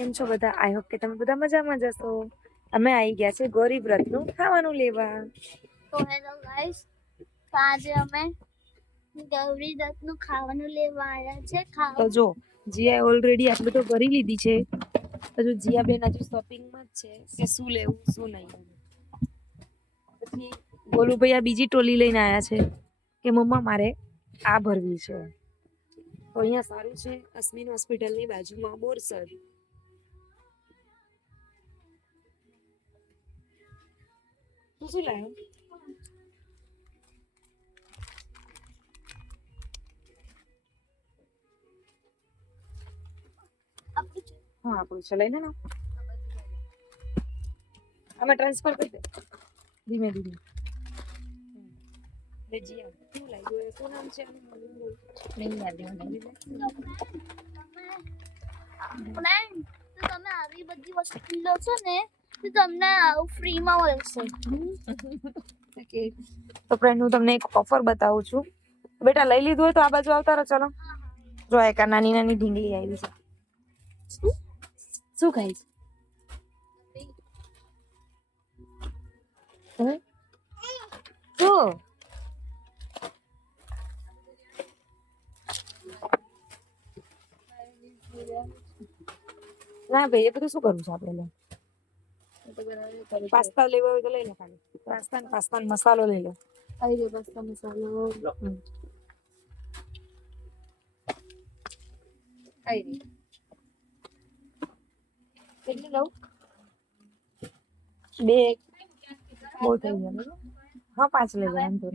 કેમ છો બધા? આઈ હોપ કે તમે બધા મજામાં જશો. અમે આવી ગયા છે ગૌરી વ્રતનું ખાવાનું લેવા. તો હેલો ગાઈસ, આજે અમે ગૌરી વ્રતનું ખાવાનું લેવા આવ્યા છે. તો જો જીયા ઓલરેડી આપણે તો કરી લીધી છે. હજુ જીયા બેન હજુ શોપિંગમાં જ છે કે શું લેવું શું નહીં. પછી ગોલુભાઈ આ બીજી ટોલી લઈને આવ્યા છે કે મમ્મા મારે આ ભરવી છે. તો અહીંયા સારું છે અસ્મિન હોસ્પિટલની બાજુમાં બોરસદ. તું શું લાવ્યો? હા આપણું છે લઈને ને આમાં ટ્રાન્સફર કરી દે ધીમે ધીમે. જીયા શું લાગ્યું? શું નામ છે? નહીં યાદ ફ્રેન્ડ, તો તમે આવી બધી વસ્તુ લો છો ને તો તમને ફ્રીમાં મળશે. તો ફ્રેન્ડ હું તમને એક ઓફર બતાવું છું. બેટા લઈ લીધું હોય તો આ બાજુ આવતા રહો. ચલો જો એક નાની નાની ઢીંગલી આવી છે. શું ખાઈશ? શું ના ભાઈ એ બધું શું કરવું છે આપણે? પાસ્તા લેવા હોય તો લઈ લો. ખાલી પાસ્તા મસાલો લઈ લો. પાસ્તા મસાલો કેટલી લઉં? 2 બહુ થઈ ગયા. હા 5 લઈ લો. એમ તો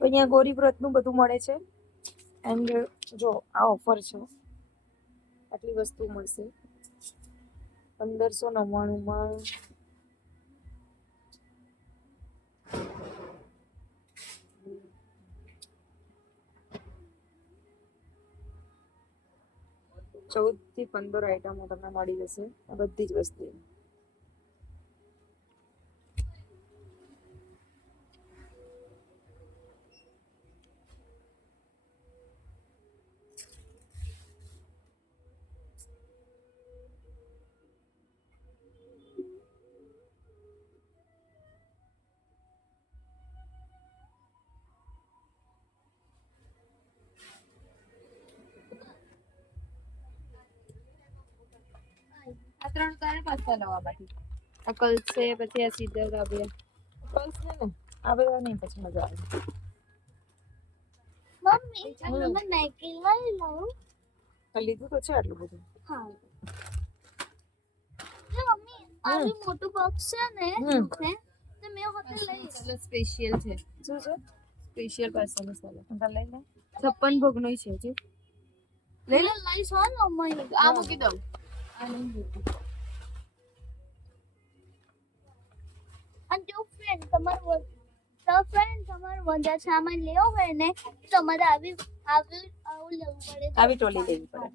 અહીંયા ગૌરી વ્રતનું બધું મળે છે. એન્ડ જો આ ઓફર છે, આટલી વસ્તુ મળશે 1599માં. ચૌદ થી 15 આઈટમો તમને મળી જશે આ બધી જ વસ્તુ. આ 3 તારે પાસ્તા લેવા બાકી. આ કલ્સ છે, પછી આ સીધર રાબિયા કલ્સ છે ને આ બધા નહીં પછી મજા આવે. મમ્મી તમે મેગી લઈ લો. લીધું તો છે આટલું બધું. હા મમ્મી આવી મોટું બોક્સ છે ને તો મેં હોતે લઈ સ્પેશિયલ છે. શું છે? સ્પેશિયલ પાસ્તા મસાલા. અંકલ લઈ લે. 56 ભોગનો છે જી. લઈ લે. લઈ સો ને મમ્મી આ મૂકી દઉં. આ નહીં મૂકી. અને જો ફ્રેન્ડ તમારું વધારે સામાન લેવો હોય ને તમારે આવું લેવું પડે. આવી ટોલી લેવી પડે.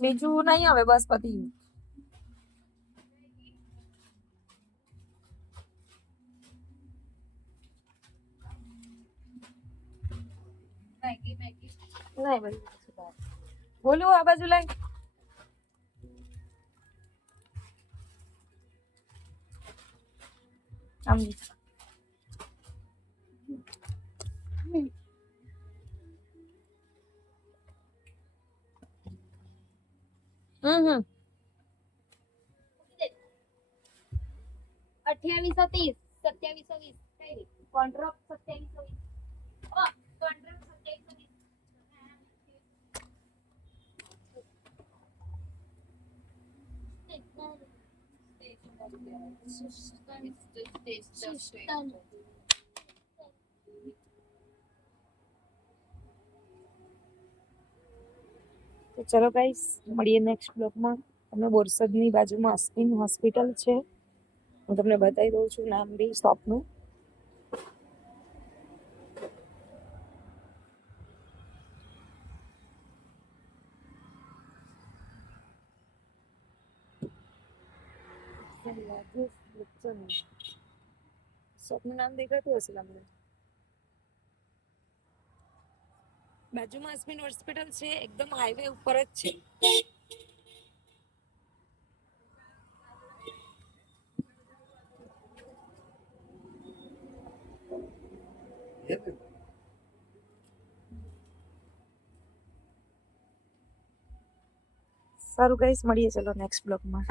બીજું નહીં આવે બસ પતી. બોલું આ બાજુ લઈ. આમ હમ 2830 2720 કોન્ટ્રાક્ટ 2720 કોન્ટ્રાક્ટ 2720 તો ચલો ગાઈસ મળીએ નેક્સ્ટ બ્લોગમાં. અમે બોરસદની બાજુમાં અસ્મિન હોસ્પિટલ છે, હું તમને બતાવી દઉં છું નામ બી શોપનું. રાજેશ બચ્ચન શોપનું નામ દેખાતું હશે તમને બાજુમાં અશ્વિન હોસ્પિટલ છે એકદમ હાઈવે ઉપર જ છે સારું ગાઈસ મળીએ ચલો નેક્સ્ટ બ્લોગમાં